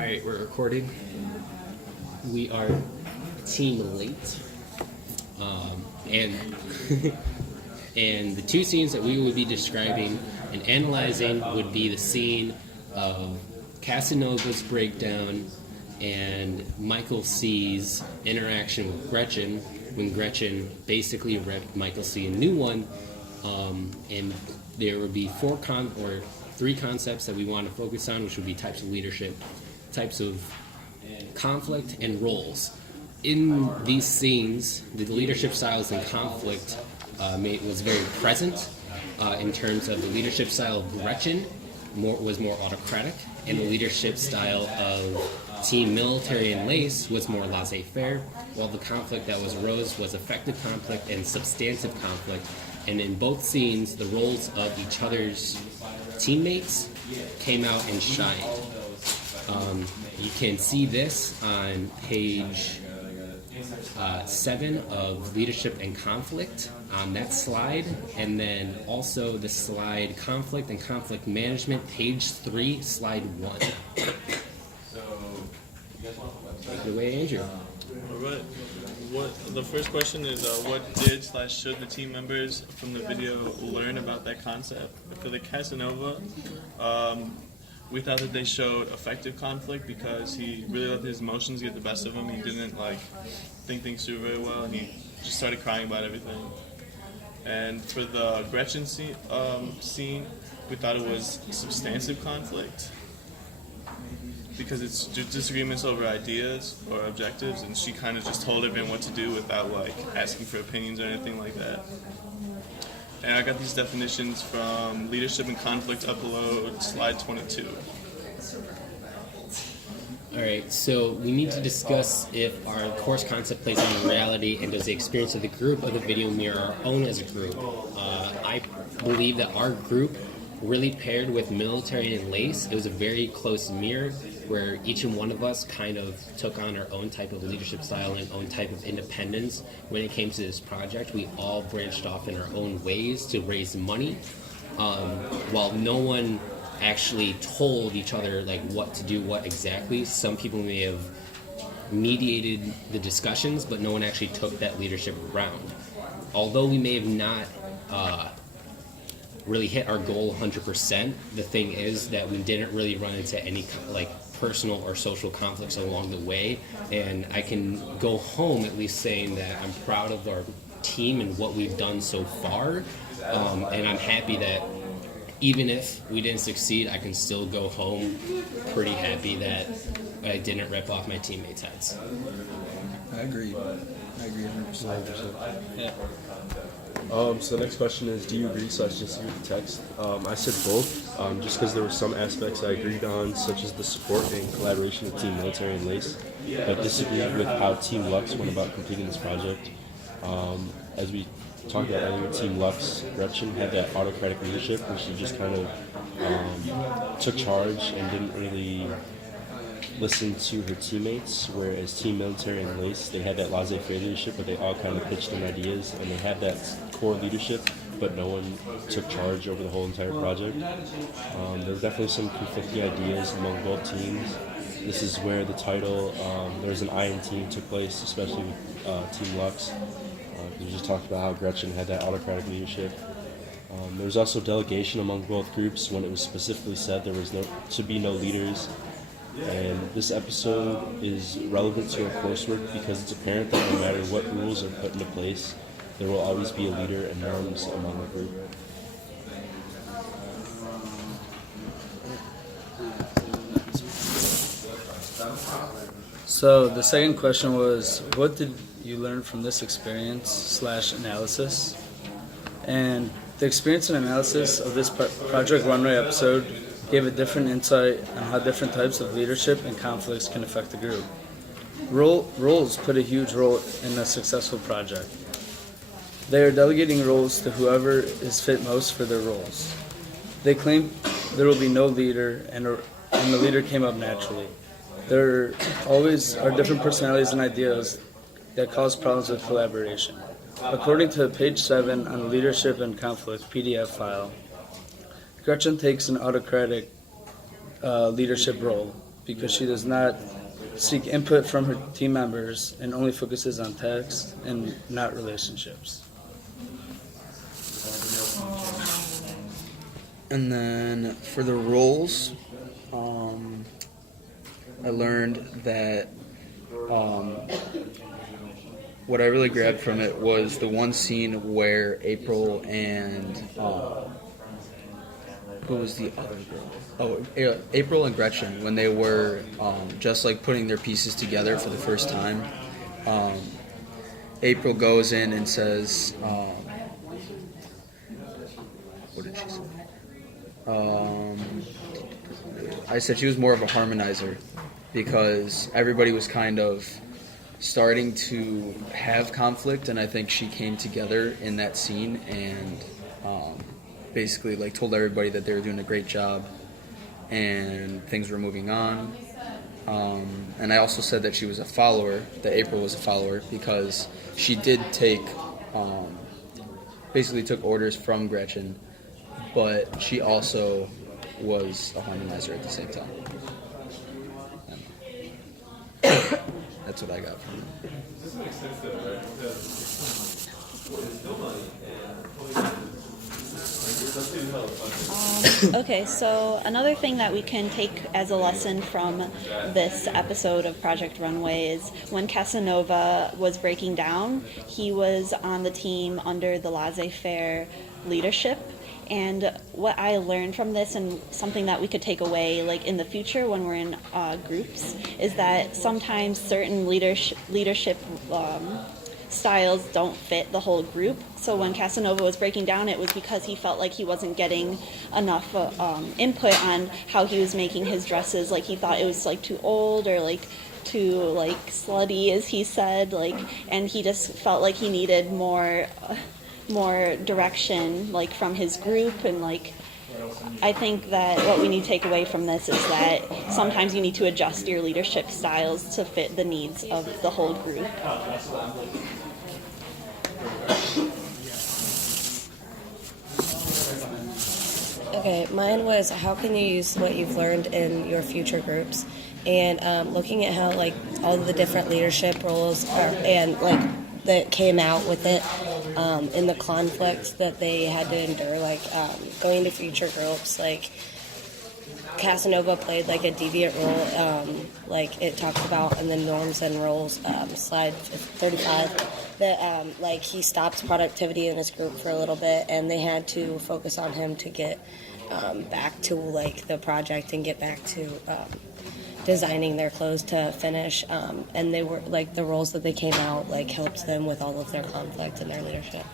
Alright, we're recording. We are Team Late. And and the two scenes that we would be describing and analyzing would be the scene of Casanova's breakdown and Michael C's interaction with Gretchen when Gretchen basically read Michael C a new one. And there would be three concepts that we want to focus on, which would be types of leadership, types of conflict, and roles. In these scenes, the leadership styles and conflict was very present in terms of the leadership style of Gretchen was more autocratic, and the leadership style of Team Military and Lace was more laissez-faire, while the conflict that was arose was effective conflict and substantive conflict. And in both scenes, the roles of each other's teammates came out and shined. You can see this on page 7 of Leadership and Conflict on that slide, and then also the slide Conflict and Conflict Management, page 3, slide 1. Take it away, Andrew. All right. The first question is, what did/should the team members from the video learn about that concept? For the Casanova, we thought that they showed effective conflict because he really let his emotions get the best of him. He didn't think things through very well, and he just started crying about everything. And for the Gretchen scene, we thought it was substantive conflict because it's disagreements over ideas or objectives, and she kind of just told everyone what to do without asking for opinions or anything like that. And I got these definitions from Leadership and Conflict Upload, slide 22. Alright, so we need to discuss if our course concept plays out in reality, and does the experience of the group of the video mirror our own as a group. I believe that our group really paired with Military and Lace. It was a very close mirror where each and one of us kind of took on our own type of leadership style and own type of independence. When it came to this project, we all branched off in our own ways to raise money, while no one actually told each other what to do, what exactly. Some people may have mediated the discussions, but no one actually took that leadership round. Although we may have not really hit our goal 100%, the thing is that we didn't really run into any personal or social conflicts along the way, and I can go home at least saying that I'm proud of our team and what we've done so far, and I'm happy that even if we didn't succeed, I can still go home pretty happy that I didn't rip off my teammates' heads. I agree 100%. Yeah. So the next question is, do you agree/disagree with the text? I said both, just because there were some aspects I agreed on, such as the support and collaboration of Team Military and Lace, but disagreed with how Team Lux went about completing this project. As we talked about earlier, Team Lux, Gretchen had that autocratic leadership where she just kind of took charge and didn't really listen to her teammates, whereas Team Military and Lace, they had that laissez-faire leadership, but they all kind of pitched in ideas, and they had that core leadership, but no one took charge over the whole entire project. There were definitely some conflicting ideas among both teams. This is where the title, there was an I in team, took place, especially with Team Lux. We just talked about how Gretchen had that autocratic leadership. There was also delegation among both groups when it was specifically said there was to be no leaders. And this episode is relevant to our coursework because it's apparent that no matter what rules are put into place, there will always be a leader and norms among the group. So the second question was, what did you learn from this experience/analysis? And the experience and analysis of this Project Runway episode gave a different insight on how different types of leadership and conflicts can affect the group. Roles play a huge role in a successful project. They are delegating roles to whoever is fit most for their roles. They claim there will be no leader, and the leader came up naturally. There always are different personalities and ideas that cause problems with collaboration. According to page 7 on the Leadership and Conflict PDF file, Gretchen takes an autocratic leadership role, because she does not seek input from her team members and only focuses on text and not relationships. And then for the roles, I learned that what I really grabbed from it was the one scene where April and who was the other girl? Oh, April and Gretchen, when they were just like putting their pieces together for the first time. April goes in and says, what did she say? I said she was more of a harmonizer because everybody was kind of starting to have conflict, and I think she came together in that scene and basically like told everybody that they were doing a great job and things were moving on. And I also said that she was a follower, that April was a follower, because she did take, basically took orders from Gretchen, but she also was a harmonizer at the same time. That's what I got from it. Okay, so another thing that we can take as a lesson from this episode of Project Runway is when Casanova was breaking down, he was on the team under the laissez-faire leadership. And what I learned from this, and something that we could take away like in the future when we're in groups, is that sometimes certain leadership styles don't fit the whole group. So when Casanova was breaking down, it was because he felt like he wasn't getting enough input on how he was making his dresses. Like he thought it was like too old or like too like slutty, as he said. Like, and he just felt like he needed more direction like from his group. And like I think that what we need to take away from this is that sometimes you need to adjust your leadership styles to fit the needs of the whole group. Okay, mine was how can you use what you've learned in your future groups, and looking at how like all of the different leadership roles and like that came out with it in the conflicts that they had to endure, like going to future groups. Like Casanova played like a deviant role, like it talks about in the norms and roles slide 35. That like he stops productivity in his group for a little bit, and they had to focus on him to get back to like the project and get back to designing their clothes to finish. And they were like the roles that they came out like helped them with all of their conflict and their leadership.